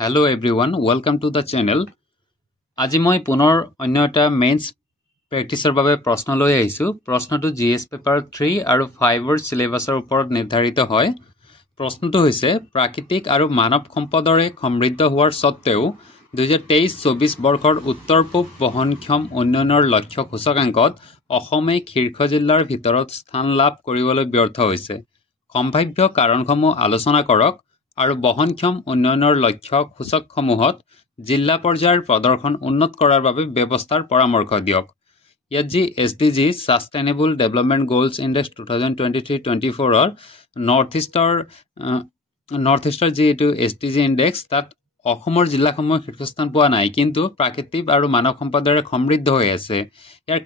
Hello everyone, welcome to the channel. আজি মই পুনৰ অন্য এটা মেইনছ প্ৰেক্টিছৰ বাবে প্ৰশ্ন লৈ আহিছো। প্ৰশ্নটো জিএছ পেপাৰ 3 আৰু 5 ৰ সিলেবাছৰ ওপৰত নিৰ্ধাৰিত হয়। প্ৰশ্নটো হৈছে প্ৰাকৃতিক আৰু মানৱ সম্পদৰে সমৃদ্ধ হোৱাৰ সত্ত্বেও 2023-24 বৰ্ষৰ উত্তৰ পূব বহনক্ষম উন্নয়নৰ লক্ষ্য সূচকাংকত অসমে শীৰ্ষ জিলাৰ ভিতৰত স্থান লাভ কৰিবলৈ ব্যৰ্থ হৈছে। সম্ভাৱ্য কাৰণসমূহ আলোচনা কৰক আৰু বহনক্ষম উন্নয়নৰ লক্ষ্য সূচকসমূহত জিলা পৰ্যায়ৰ প্ৰদৰ্শন উন্নত কৰাৰ বাবে ব্যৱস্থাৰ পৰামৰ্শ দিয়ক। ইয়াত যি SDG sustainable development goals index 2023-24 north ইষ্টৰ যি এইটো SDG ইনডেক্স তাত অসমৰ জিলাসমূহ শীৰ্ষস্থান পোৱা নাই, কিন্তু প্ৰাকৃতিক আৰু মানৱ সম্পদৰে সমৃদ্ধ হৈ আছে। ইয়াৰ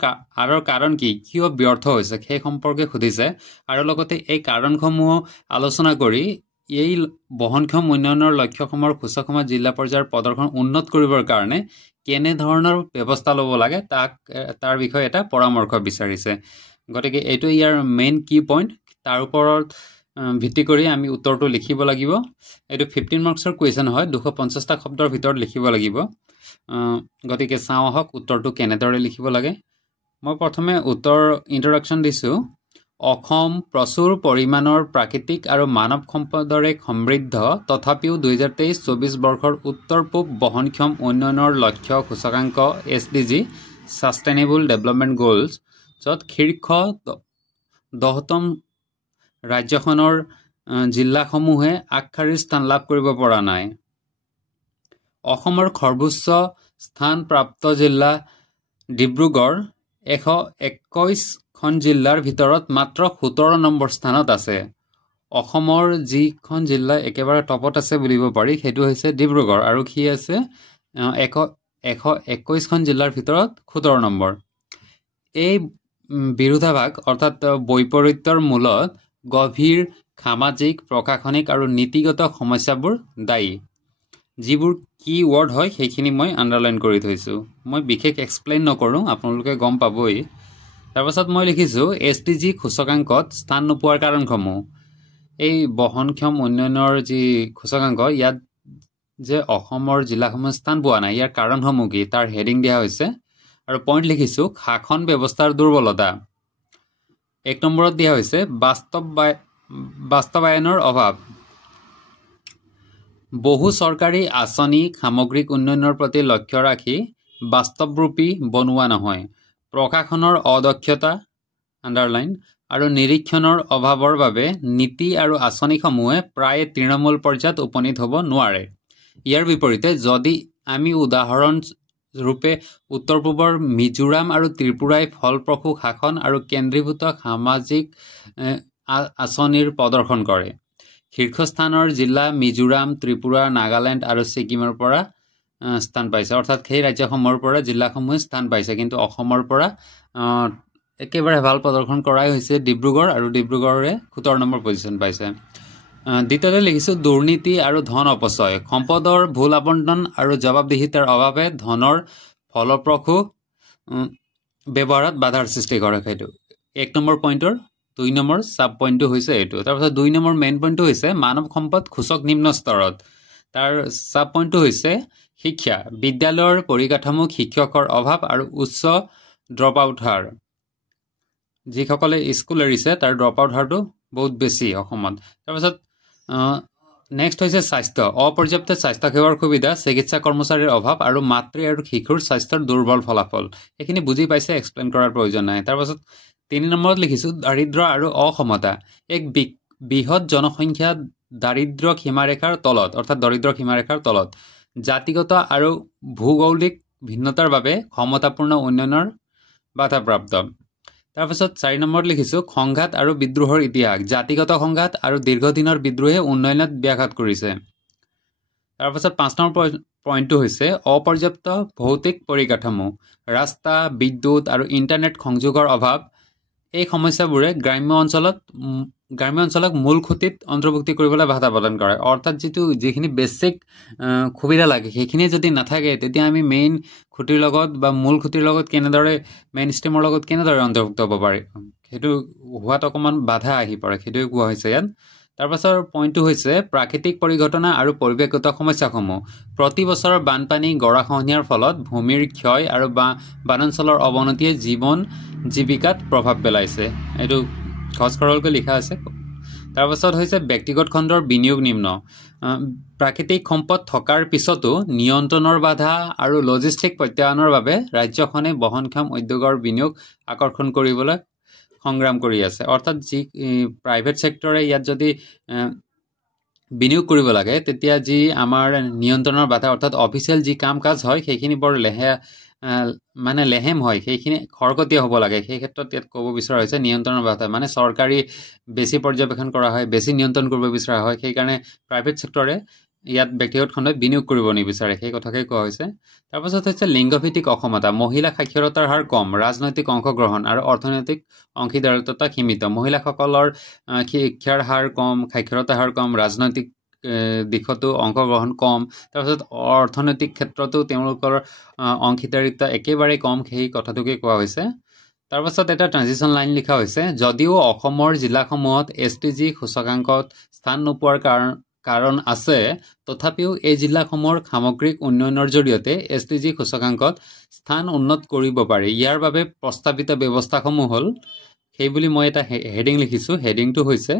কাৰণ কি, কিয় ব্যৰ্থ হৈছে সেই সম্পৰ্কে সুধিছে আৰু লগতে এই কাৰণসমূহ আলোচনা কৰি এই বহনক্ষম উন্নয়নৰ লক্ষ্যসমূহৰ সূচকসমূহ জিলা পৰ্যায়ৰ প্ৰদৰ্শন উন্নত কৰিবৰ কাৰণে কেনে ধৰণৰ ব্যৱস্থা ল'ব লাগে তাৰ বিষয়ে এটা পৰামৰ্শ বিচাৰিছে। গতিকে এইটো ইয়াৰ মেইন কি পইণ্ট, তাৰ ওপৰত ভিত্তি কৰি আমি উত্তৰটো লিখিব লাগিব। এইটো 15 মাৰ্কছৰ কুৱেশ্যন হয়, 250টা শব্দৰ ভিতৰত লিখিব লাগিব। গতিকে চাওঁ আহক উত্তৰটো কেনেদৰে লিখিব লাগে। মই প্ৰথমে উত্তৰ ইন্ট্ৰডাকশ্যন দিছোঁ। অসম প্ৰচুৰ পৰিমাণৰ প্ৰাকৃতিক আৰু মানৱ সম্পদৰে সমৃদ্ধ, তথাপিও 2023-24 বৰ্ষৰ উত্তৰ পূব বহনক্ষম উন্নয়নৰ লক্ষ্য সূচকাংক SDG সাস্টেইনেবল ডেভেলপমেন্ট গোলছ য'ত শীৰ্ষ 10তম ৰাজ্যখনৰ জিলাসমূহে আগশাৰীৰ স্থান লাভ কৰিব পৰা নাই। অসমৰ সৰ্বোচ্চ স্থানপ্ৰাপ্ত জিলা ডিব্ৰুগড় 121খন জিলাৰ ভিতৰত মাত্ৰ 17 নম্বৰ স্থানত আছে। অসমৰ যিখন জিলা একেবাৰে টপত আছে বুলিব পাৰি সেইটো হৈছে ডিব্ৰুগড়, আৰু সি আছে 121খন জিলাৰ ভিতৰত 17 নম্বৰ। এই বিৰোধাভাস অৰ্থাৎ বৈপৰীত্যৰ মূলত গভীৰ সামাজিক, প্ৰশাসনিক আৰু নীতিগত সমস্যাবোৰ দায়ী। যিবোৰ কি ৱৰ্ড হয় সেইখিনি মই আণ্ডাৰলাইন কৰি থৈছোঁ, মই বিশেষ এক্সপ্লেইন নকৰোঁ, আপোনালোকে গম পাবই। তাৰপাছত মই লিখিছোঁ SDG সূচকাংকত স্থান নোপোৱাৰ কাৰণসমূহ। এই বহনক্ষম উন্নয়নৰ যি সূচকাংক, ইয়াত যে অসমৰ জিলাসমূহ স্থান পোৱা নাই, ইয়াৰ কাৰণসমূহ কি তাৰ হেডিং দিয়া হৈছে আৰু পইণ্ট লিখিছোঁ শাসন ব্যৱস্থাৰ দুৰ্বলতা। 1 নম্বৰত দিয়া হৈছে বাস্তৱায়নৰ অভাৱ। বহু চৰকাৰী আঁচনি সামগ্ৰিক উন্নয়নৰ প্ৰতি লক্ষ্য ৰাখি বাস্তৱৰূপী বনোৱা নহয়। প্ৰশাসনৰ অদক্ষতা আণ্ডাৰলাইন আৰু নিৰীক্ষণৰ অভাৱৰ বাবে নীতি আৰু আঁচনিসমূহে প্ৰায়ে তৃণমূল পৰ্যায়ত উপনীত হ'ব নোৱাৰে। ইয়াৰ বিপৰীতে যদি আমি উদাহৰণৰূপে উত্তৰ পূবৰ মিজোৰাম আৰু ত্ৰিপুৰাই ফলপ্ৰসূ শাসন আৰু কেন্দ্ৰীভূত সামাজিক আঁচনিৰ প্ৰদৰ্শন কৰে। শীৰ্ষস্থানৰ জিলা মিজোৰাম, ত্ৰিপুৰা, নাগালেণ্ড আৰু ছিকিমৰ পৰা স্থান পাইছে, অৰ্থাৎ সেই ৰাজ্যসমূহৰ পৰা জিলাসমূহে স্থান পাইছে, কিন্তু অসমৰ পৰা একেবাৰে ভাল প্ৰদৰ্শন কৰাই হৈছে ডিব্ৰুগড়, আৰু ডিব্ৰুগড়ে 17 নম্বৰ পজিশ্যন পাইছে। দ্বিতীয়তে লিখিছোঁ দুৰ্নীতি আৰু ধন অপচয়। সম্পদৰ ভুল আবণ্টন আৰু জবাবদিহিতাৰ অভাৱে ধনৰ ফলপ্ৰসূ ব্যৱহাৰত বাধাৰ সৃষ্টি কৰে। সেইটো 1 নম্বৰ পইণ্টৰ 2 নম্বৰ চাব পইণ্টটো হৈছে এইটো। তাৰপিছত 2 নম্বৰ মেইন পইণ্টটো হৈছে মানৱ সম্পদ সূচক নিম্ন স্তৰত। তাৰ চাব পইণ্টটো হৈছে শিক্ষা, বিদ্যালয়ৰ পৰিকাঠামো, শিক্ষকৰ অভাৱ আৰু উচ্চ ড্ৰপ আউট হাৰ। যিসকলে স্কুল এৰিছে তাৰ ড্ৰপ আউট হাৰটো বহুত বেছি অসমত। তাৰপিছত নেক্সট হৈছে স্বাস্থ্য, অপৰ্যাপ্ত স্বাস্থ্যসেৱাৰ সুবিধা, চিকিৎসা কৰ্মচাৰীৰ অভাৱ আৰু মাতৃ আৰু শিশুৰ স্বাস্থ্যৰ দুৰ্বল ফলাফল। এইখিনি বুজি পাইছে, এক্সপ্লেইন কৰাৰ প্ৰয়োজন নাই। তাৰপাছত 3 নম্বৰত লিখিছোঁ দাৰিদ্ৰ্য আৰু অসমতা। এক বৃহৎ জনসংখ্যা দাৰিদ্ৰ্য সীমাৰেখাৰ তলত, অৰ্থাৎ দৰিদ্ৰ সীমাৰেখাৰ তলত। জাতিগত আৰু ভূগোলিক ভিন্নতাৰ বাবে ক্ষমতাপূৰ্ণ উন্নয়নৰ বাধাপ্ৰাপ্ত। তাৰপিছত 4 নম্বৰত লিখিছোঁ সংঘাত আৰু বিদ্ৰোহৰ ইতিহাস। জাতিগত সংঘাত আৰু দীৰ্ঘদিনৰ বিদ্ৰোহে উন্নয়নত ব্যাঘাত কৰিছে। তাৰপাছত 5 নম্বৰ পইণ্টটো হৈছে অপৰ্যাপ্ত ভৌতিক পৰিকাঠামো, ৰাস্তা, বিদ্যুৎ আৰু ইণ্টাৰনেট সংযোগৰ অভাৱ। এই সমস্যাবোৰে গ্ৰাম্য অঞ্চলক মূল খুঁটিত অন্তৰ্ভুক্তি কৰিবলৈ বাধা প্ৰদান কৰে। অৰ্থাৎ যিখিনি বেছিক সুবিধা লাগে সেইখিনি যদি নাথাকে, তেতিয়া আমি মেইন খুঁটিৰ লগত বা মূল খুঁটিৰ লগত কেনেদৰে, মেইন ষ্ট্ৰীমৰ লগত কেনেদৰে অন্তৰ্ভুক্ত হ'ব পাৰি, সেইটো হোৱাত অকণমান বাধা আহি পৰে, সেইটোৱে কোৱা হৈছে ইয়াত। তাৰ পাছৰ পইণ্টটো হৈছে প্ৰাকৃতিক পৰিঘটনা আৰু পৰিৱেশগত সমস্যাসমূহ প্ৰতি বছৰ বানপানী গৰাখহনীয়াৰ ফলত ভূমিৰ ক্ষয় আৰু বনাঞ্চলৰ অৱনতিয়ে জীৱন জীৱিকাত প্ৰভাৱ পেলাইছে এইটো খৰচ খৰলকৈ লিখা আছে তাৰ পাছত হৈছে ব্যক্তিগত খণ্ডৰ বিনিয়োগ নিম্ন প্ৰাকৃতিক সম্পদ থকাৰ পিছতো নিয়ন্ত্ৰণৰ বাধা আৰু লজিষ্টিক প্ৰত্যাহ্বানৰ বাবে ৰাজ্যখনে বহনক্ষম উদ্যোগৰ বিনিয়োগ আকৰ্ষণ কৰিবলৈ সংগ্ৰাম কৰি আছে অৰ্থাৎ যি প্ৰাইভেট সেক্টৰে ইয়াত যদি বিনিয়োগ কৰিব লাগে তেতিয়া যি আমাৰ নিয়ন্ত্ৰণৰ বাধা অৰ্থাৎ অফিচিয়েল যি কাম কাজ হয় সেইখিনি বৰ মানে লেহেম হয় সেইখিনি খৰকতীয়া হ'ব লাগে সেই ক্ষেত্ৰত ইয়াত ক'ব বিচৰা হৈছে নিয়ন্ত্ৰণৰ বাধা মানে চৰকাৰী বেছি পৰ্যবেক্ষণ কৰা হয় বেছি নিয়ন্ত্ৰণ কৰিব বিচৰা হয় সেইকাৰণে প্ৰাইভেট সেক্টৰে ইয়াত ব্যক্তিগত খণ্ডত বিনিয়োগ কৰিব নিবিচাৰে সেই কথাকে কোৱা হৈছে তাৰপাছত হৈছে লিংগভিত্তিক অসমতা মহিলা সাক্ষৰতাৰ হাৰ কম ৰাজনৈতিক অংশগ্ৰহণ আৰু অৰ্থনৈতিক অংশীদাৰিত্বতা সীমিত মহিলাসকলৰ শিক্ষাৰ হাৰ কম সাক্ষৰতাৰ হাৰ কম ৰাজনৈতিক দিশতো অংশগ্ৰহণ কম তাৰপাছত অৰ্থনৈতিক ক্ষেত্ৰতো তেওঁলোকৰ অংশীদাৰিত্ব একেবাৰে কম সেই কথাটোকে কোৱা হৈছে তাৰপাছত এটা ট্ৰানজিশ্যন লাইন লিখা হৈছে যদিও অসমৰ জিলাসমূহত SDG সূচকাংকত স্থান নোপোৱাৰ কাৰণ আছে তথাপিও এই জিলাসমূহৰ সামগ্ৰিক উন্নয়নৰ জৰিয়তে SDG সূচকাংকত স্থান উন্নত কৰিব পাৰি ইয়াৰ বাবে প্ৰস্তাৱিত ব্যৱস্থাসমূহ হ'ল সেইবুলি মই এটা হেডিং লিখিছোঁ হেডিংটো হৈছে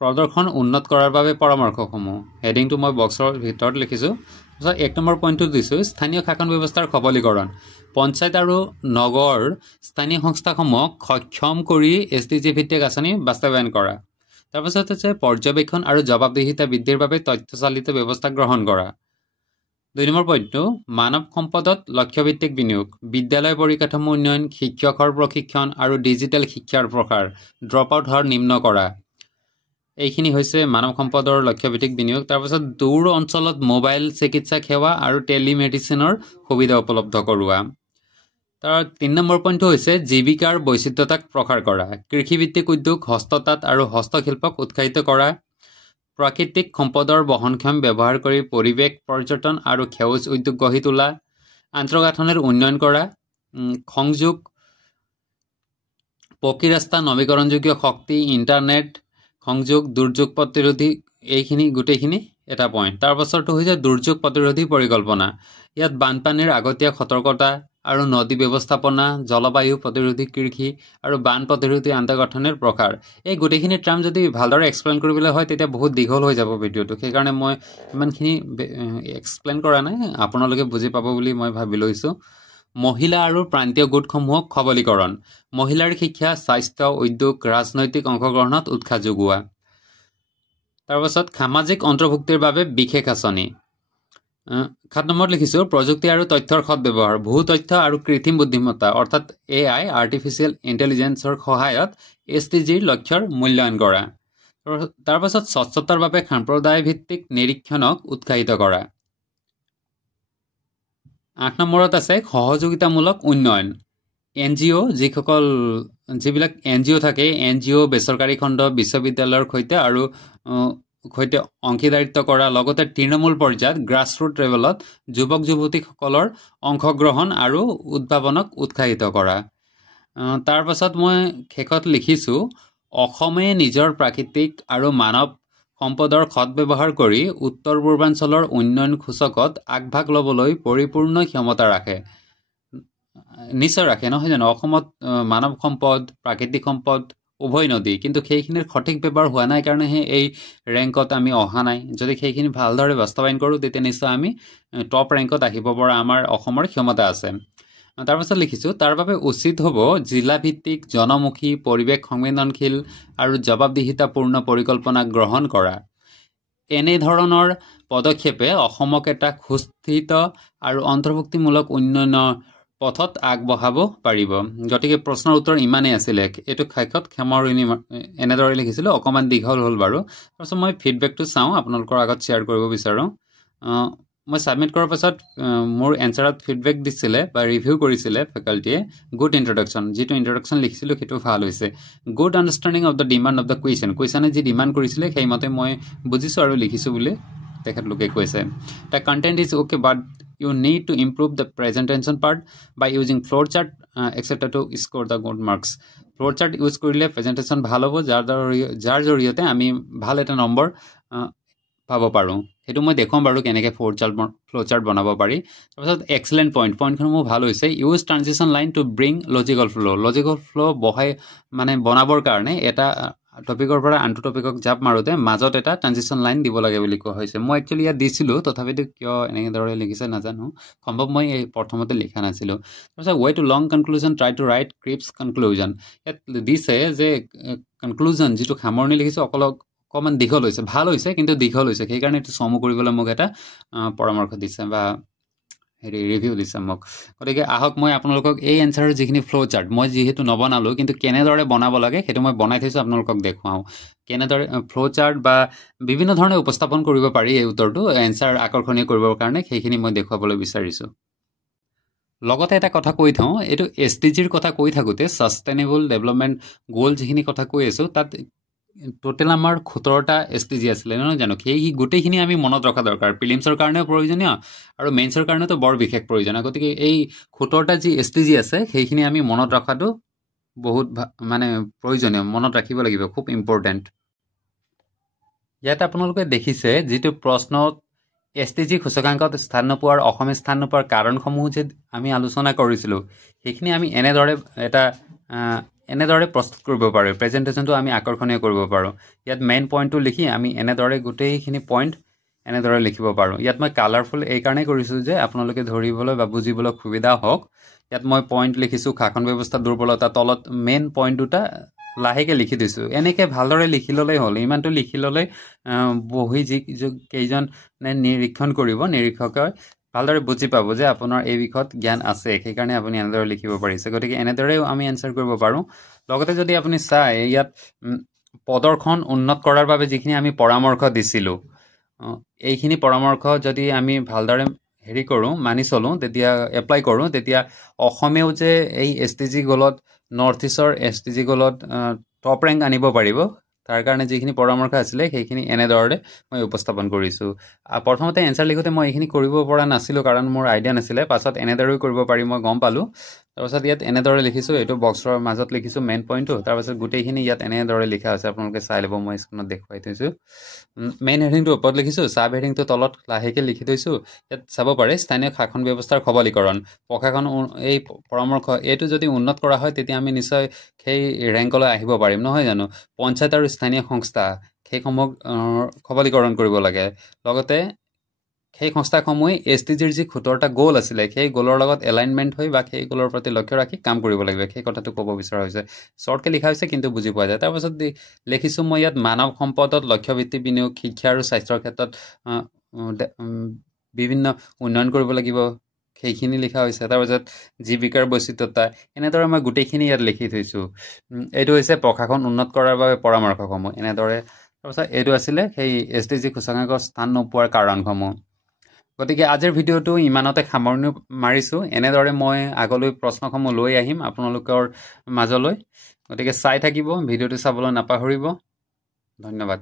প্ৰদৰ্শন উন্নত কৰাৰ বাবে পৰামৰ্শসমূহ হেডিংটো মই বক্সৰ ভিতৰত লিখিছোঁ তাৰপিছত 1 নম্বৰ পইণ্টটো দিছোঁ স্থানীয় শাসন ব্যৱস্থাৰ সবলীকৰণ পঞ্চায়ত আৰু নগৰ স্থানীয় সংস্থাসমূহক সক্ষম কৰি SDG ভিত্তিক আঁচনি বাস্তৱায়ন কৰা তাৰপিছত হৈছে পৰ্যবেক্ষণ আৰু জবাবদিহিতা বৃদ্ধিৰ বাবে তথ্যচালিত ব্যৱস্থা গ্ৰহণ কৰা 2 নম্বৰ পইণ্টটো মানৱ সম্পদত লক্ষ্যভিত্তিক বিনিয়োগ বিদ্যালয় পৰিকাঠামো উন্নয়ন শিক্ষকৰ প্ৰশিক্ষণ আৰু ডিজিটেল শিক্ষাৰ প্ৰসাৰ ড্ৰপ আউট হাৰ নিম্ন কৰা এইখিনি হৈছে মানৱ সম্পদৰ লক্ষ্যভিত্তিক বিনিয়োগ তাৰপাছত দূৰ অঞ্চলত মোবাইল চিকিৎসা সেৱা আৰু টেলিমেডিচিনৰ সুবিধা উপলব্ধ কৰোৱা তাৰ 3 নম্বৰ পইণ্টটো হৈছে জীৱিকাৰ বৈচিত্ৰতাক প্ৰসাৰ কৰা কৃষিভিত্তিক উদ্যোগ হস্ততাঁত আৰু হস্তশিল্পক উৎসাহিত কৰা প্ৰাকৃতিক সম্পদৰ বহনক্ষম ব্যৱহাৰ কৰি পৰিৱেশ পৰ্যটন আৰু সেউজ উদ্যোগ গঢ়ি তোলা আন্তঃগাঁথনিৰ উন্নয়ন কৰা সংযোগ পকী ৰাস্তা নৱীকৰণযোগ্য শক্তি ইণ্টাৰনেট সংযোগ দুৰ্যোগ প্ৰতিৰোধী এইখিনি গোটেইখিনি এটা পইণ্ট তাৰ পাছৰটো হৈছে দুৰ্যোগ প্ৰতিৰোধী পৰিকল্পনা ইয়াত বানপানীৰ আগতীয়া সতৰ্কতা আৰু নদী ব্যৱস্থাপনা জলবায়ু প্ৰতিৰোধী কৃষি আৰু বান প্ৰতিৰোধী আন্তঃগাঁথনিৰ প্ৰকাৰ এই গোটেইখিনি টাৰ্ম যদি ভালদৰে এক্সপ্লেইন কৰিবলৈ হয় তেতিয়া বহুত দীঘল হৈ যাব ভিডিঅ'টো সেইকাৰণে মই ইমানখিনি এক্সপ্লেইন কৰা নাই আপোনালোকে বুজি পাব বুলি মই ভাবি লৈছোঁ মহিলা আৰু প্ৰান্তীয় গোটসমূহক সবলীকৰণ মহিলাৰ শিক্ষা স্বাস্থ্য উদ্যোগ ৰাজনৈতিক অংশগ্ৰহণত উৎসাহ যোগোৱা তাৰপাছত সামাজিক অন্তৰ্ভুক্তিৰ বাবে বিশেষ আঁচনি 7 নম্বৰত লিখিছোঁ প্ৰযুক্তি আৰু তথ্যৰ সৎব্যৱহাৰ ভূ তথ্য আৰু কৃত্ৰিম বুদ্ধিমত্তা অৰ্থাৎ AI আৰ্টিফিচিয়েল ইণ্টেলিজেন্সৰ সহায়ত SDGৰ লক্ষ্যৰ মূল্যায়ন কৰা তাৰপাছত স্বচ্ছতাৰ বাবে সম্প্ৰদায় ভিত্তিক নিৰীক্ষণক উৎসাহিত কৰা 8 নম্বৰত আছে সহযোগিতামূলক উন্নয়ন NGO যিবিলাক NGO থাকে NGO বেচৰকাৰী খণ্ড বিশ্ববিদ্যালয়ৰ সৈতে অংশীদাৰিত্ব কৰা লগতে তৃণমূল পৰ্যায়ত গ্ৰাছৰুট লেভেলত যুৱক যুৱতীসকলৰ অংশগ্ৰহণ আৰু উদ্ভাৱনক উৎসাহিত কৰা তাৰ পাছত মই শেষত লিখিছোঁ অসমে নিজৰ প্ৰাকৃতিক আৰু মানৱ সম্পদৰ সৎব্যৱহাৰ কৰি উত্তৰ পূৰ্বাঞ্চলৰ উন্নয়ন সূচকত আগভাগ ল'বলৈ পৰিপূৰ্ণ ক্ষমতা ৰাখে নিশ্চয় ৰাখে নহয় জানো অসমত মানৱ সম্পদ প্ৰাকৃতিক সম্পদ উভয় নদী কিন্তু সেইখিনিৰ সঠিক ব্যৱহাৰ হোৱা নাই কাৰণেহে এই ৰেংকত আমি অহা নাই যদি সেইখিনি ভালদৰে বাস্তৱায়ন কৰোঁ তেতিয়া নিশ্চয় আমি টপ ৰেংকত আহিব পৰা আমাৰ অসমৰ ক্ষমতা আছে তাৰপাছত লিখিছোঁ তাৰ বাবে উচিত হ'ব জিলাভিত্তিক জনমুখী পৰিৱেশ সংবেদনশীল আৰু জবাবদিহিতাপূৰ্ণ পৰিকল্পনা গ্ৰহণ কৰা এনেধৰণৰ পদক্ষেপে অসমক এটা সুস্থিত আৰু অন্তৰ্ভুক্তিমূলক উন্নয়নৰ পথত আগবঢ়াব পাৰিব গতিকে প্ৰশ্নৰ উত্তৰ ইমানেই আছিলে এইটো শেষত ক্ষমাৰণী এনেদৰে লিখিছিলোঁ অকণমান দীঘল হ'ল বাৰু তাৰপিছত মই ফিডবেকটো চাওঁ আপোনালোকৰ আগত শ্বেয়াৰ কৰিব বিচাৰোঁ মই ছাবমিট কৰাৰ পাছত মোৰ এনচাৰত ফিডবেক দিছিলে বা ৰিভিউ কৰিছিলে ফেকাল্টিয়ে গুড ইণ্ট্ৰডাকশ্যন যিটো ইণ্ট্ৰডাকশ্যন লিখিছিলোঁ সেইটো ভাল হৈছে good understanding of the demand of the কুৱেশ্যনে যি ডিমাণ্ড কৰিছিলে সেইমতে মই বুজিছোঁ আৰু লিখিছোঁ বুলি তেখেতলোকে কৈছে the content is okay but you need to improve the presentation part by using flowchart etc. to score the good marks flow chart use কৰিলে প্ৰেজেণ্টেশ্যন ভাল হ'ব, যাৰ জৰিয়তে আমি ভাল এটা নম্বৰ পাব পাৰোঁ। সেইটো মই দেখুৱাম বাৰু কেনেকৈ ফ্লো চাৰ্ট বনাব পাৰি। তাৰপিছত এক্সেলেণ্ট পইণ্টখন মোৰ ভাল হৈছে। Use transition line to bring logical ফ্ল' বনাবৰ কাৰণে এটা টপিকৰ পৰা আনটো টপিকক জাপ মাৰোঁতে মাজত এটা ট্ৰানজিশ্যন লাইন দিব লাগে বুলি কোৱা হৈছে। মই একচুৱেলি ইয়াত দিছিলোঁ, তথাপিতো কিয় এনেদৰে লিখিছে নাজানো, সম্ভৱ মই এই প্ৰথমতে লিখা নাছিলোঁ। তাৰপিছত way too long conclusion try to write crisp conclusion. ইয়াত দিছে যে কনক্লুজন যিটো সামৰণি লিখিছোঁ অকণমান দীঘল হৈছে, ভাল হৈছে কিন্তু দীঘল হৈছে, সেইকাৰণে এইটো চমু কৰিবলৈ মোক এটা পৰামৰ্শ দিছে বা ৰিভিউ দিছে মোক। গতিকে আহক মই আপোনালোকক এই এনচাৰৰ যিখিনি ফ্লো চাৰ্ট মই যিহেতু নবনালোঁ, কিন্তু কেনেদৰে বনাব লাগে সেইটো মই বনাই থৈছোঁ, আপোনালোকক দেখুৱাওঁ। কেনেদৰে ফ্লো চাৰ্ট বা বিভিন্ন ধৰণে উপস্থাপন কৰিব পাৰি এই উত্তৰটো এনচাৰ আকৰ্ষণীয় কৰিবৰ কাৰণে, সেইখিনি মই দেখুৱাবলৈ বিচাৰিছোঁ। লগতে এটা কথা কৈ থওঁ, এইটো SDGৰ কথা কৈ থাকোঁতে ছাষ্টেইনেবল ডেভেলপমেণ্ট গ'ল যিখিনি কথা কৈ আছোঁ, তাত টোটেল আমাৰ 17টা SDG আছিলে নহয় জানো? সেই গোটেইখিনি আমি মনত ৰখা দৰকাৰ। প্ৰিলিমছৰ কাৰণেও প্ৰয়োজনীয় আৰু মেইনছৰ কাৰণেতো বৰ বিশেষ প্ৰয়োজনীয়। গতিকে এই 17টা যি SDG আছে সেইখিনি আমি মনত ৰখাটো বহুত প্ৰয়োজনীয়, মনত ৰাখিব লাগিব, খুব ইম্পৰ্টেণ্ট। ইয়াত আপোনালোকে দেখিছে যিটো প্ৰশ্নত SDG সূচকাংকত স্থান নোপোৱাৰ, অসমে স্থান নোপোৱাৰ কাৰণসমূহ যে আমি আলোচনা কৰিছিলোঁ, সেইখিনি আমি এনেদৰে প্ৰস্তুত কৰিব পাৰোঁ, প্ৰেজেণ্টেশ্যনটো আমি আকৰ্ষণীয় কৰিব পাৰোঁ। ইয়াত মেইন পইণ্টটো লিখি আমি এনেদৰে গোটেইখিনি পইণ্ট এনেদৰে লিখিব পাৰোঁ। ইয়াত মই কালাৰফুল এইকাৰণেই কৰিছোঁ যে আপোনালোকে ধৰিবলৈ বা বুজিবলৈ সুবিধা হওক। ইয়াত মই পইণ্ট লিখিছোঁ শাসন ব্যৱস্থা দুৰ্বলতা, তলত মেইন পইণ্ট দুটা লাহেকৈ লিখি দিছোঁ। এনেকৈ ভালদৰে লিখি ল'লেই হ'ল। ইমানটো লিখি ল'লেই বহি কেইজনে নিৰীক্ষণ কৰিব, নিৰীক্ষকে ভালদৰে বুজি পাব যে আপোনাৰ এই বিষয়ত জ্ঞান আছে, সেইকাৰণে আপুনি এনেদৰে লিখিব পাৰিছে। গতিকে এনেদৰেও আমি এনচাৰ কৰিব পাৰোঁ। লগতে যদি আপুনি চাই, ইয়াত প্ৰদৰ্শন উন্নত কৰাৰ বাবে যিখিনি আমি পৰামৰ্শ দিছিলোঁ, এইখিনি পৰামৰ্শ যদি আমি ভালদৰে মানি চলোঁ, তেতিয়া এপ্লাই কৰোঁ, তেতিয়া অসমেও যে এই SDG গ'লত, নৰ্থ ইষ্টৰ SDG গ'লত টপ ৰেংক আনিব পাৰিব, তাৰ কাৰণে যিখিনি পৰামৰ্শ আছিলে সেইখিনি এনেদৰে মই উপস্থাপন কৰিছোঁ। প্ৰথমতে এনচাৰ লিখোঁতে মই এইখিনি কৰিব পৰা নাছিলোঁ, কাৰণ মোৰ আইডিয়া নাছিলে। পাছত এনেদৰেও কৰিব পাৰি মই গম পালোঁ। তাৰপাছত ইয়াত এনেদৰে লিখিছোঁ, এইটো বক্সৰ মাজত লিখিছোঁ মেইন পইণ্টটো। তাৰপাছত গোটেইখিনি ইয়াত এনেদৰে লিখা আছে, আপোনালোকে চাই ল'ব, মই স্ক্ৰীণত দেখুৱাই থৈছোঁ। মেইন হেডিংটো ওপৰত লিখিছোঁ, ছাব হেডিংটো তলত লাহেকৈ লিখি থৈছোঁ। ইয়াত চাব পাৰে স্থানীয় শাসন ব্যৱস্থাৰ সবলীকৰণ, প্ৰশাসন এই পৰামৰ্শ, এইটো যদি উন্নত কৰা হয় তেতিয়া আমি নিশ্চয় সেই ৰেংকলৈ আহিব পাৰিম, নহয় জানো? পঞ্চায়ত আৰু স্থানীয় সংস্থা সেইসমূহ সবলীকৰণ কৰিব লাগে। লগতে সেই সংস্থাসমূহে SDGৰ যি 17টা গ'ল আছিলে, সেই গ'লৰ লগত এলাইনমেণ্ট হৈ বা সেই গ'লৰ প্ৰতি লক্ষ্য ৰাখি কাম কৰিব লাগিব, সেই কথাটো ক'ব বিচৰা হৈছে। শ্বৰ্টকৈ লিখা হৈছে কিন্তু বুজি পোৱা যায়। তাৰপাছত লিখিছোঁ মই ইয়াত মানৱ সম্পদত লক্ষ্যভিত্তিক বিনিয়োগ, শিক্ষা আৰু স্বাস্থ্যৰ ক্ষেত্ৰত বিভিন্ন উন্নয়ন কৰিব লাগিব, সেইখিনি লিখা হৈছে। তাৰপাছত জীৱিকাৰ বৈচিত্ৰতা, এনেদৰে মই গোটেইখিনি ইয়াত লিখি থৈছোঁ। এইটো হৈছে প্ৰশাসন উন্নত কৰাৰ বাবে পৰামৰ্শসমূহ, এনেদৰে। তাৰপাছত এইটো আছিলে সেই SDG সূচকাংকত স্থান নোপোৱাৰ কাৰণসমূহ। গতিকে আজিৰ ভিডিঅ'টো ইমানতে সামৰণি মাৰিছোঁ। এনেদৰে মই আগলৈ প্ৰশ্নসমূহ লৈ আহিম আপোনালোকৰ মাজলৈ। গতিকে চাই থাকিব, ভিডিঅ'টো চাবলৈ নাপাহৰিব। ধন্যবাদ।